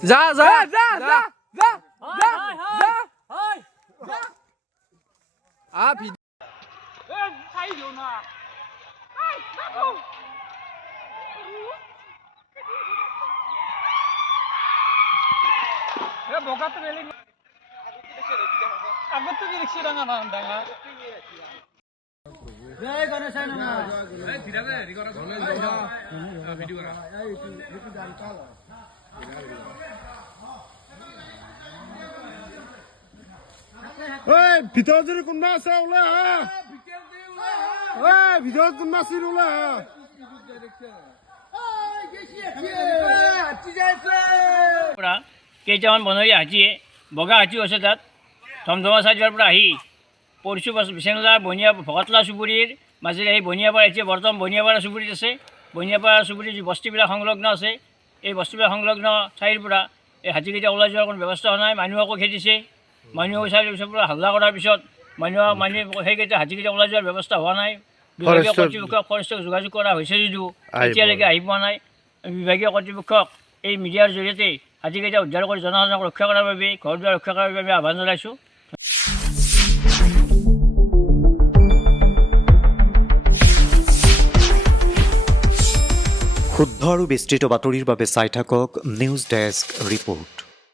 যা যা যা যা যা যা যা আ ভিডিও চাই দিও না বগাটো বেলেগ আগত কি রিক্সা ডাঙা না ডাঙা জয় গণেশ না এই ধীরে ধীরে রেকর্ড করা ভিডিও করা ওই ভিতর যদি কোনবা আছে ওলা ওই ভিতর কোনবা আছে ওলা কেইটামান বনৰীয়া হাতীয়ে বগা হাতীও আছে তাত ধমধমা চাইডৰ পৰা আহি পৰিছোঁ বিচেংলা বনিয়া ভকতলা চুবুৰীৰ মাজেৰে আহি বনিয়াপাৰা এতিয়া বৰ্তমান বনিয়াপাৰা চুবুৰীত আছে বনিয়াপাৰা চুবুৰীৰ যি বস্তিবিলাক সংলগ্ন আছে এই বস্তিবিলাক সংলগ্ন ঠাইৰ পৰা এই হাতীকেইটা ওলাই যোৱাৰ কোনো ব্যৱস্থা হোৱা নাই মানুহকো খেদিছে মানুহক চাই পিছৰ পৰা হাল্লা কৰাৰ পিছত মানুহে সেইকেইটা হাতীকেইটা ওলাই যোৱাৰ ব্যৱস্থা হোৱা নাই বিভাগীয় কৰ্তৃপক্ষক ফৰেষ্টক যোগাযোগ কৰা হৈছে যদিও এতিয়ালৈকে আহি পোৱা নাই বিভাগীয় কৰ্তৃপক্ষক এই মিডিয়াৰ জৰিয়তে হাতীকেইটা উদ্ধাৰ কৰি জনসাধাৰণক ৰক্ষা কৰাৰ বাবে ঘৰ দুৱাৰ ৰক্ষা কৰাৰ বাবে আহ্বান জনাইছোঁ। শুদ্ধ আৰু বিস্তৃত বাতৰিৰ বাবে চাই থাকক নিউজ ডেস্ক ৰিপৰ্ট।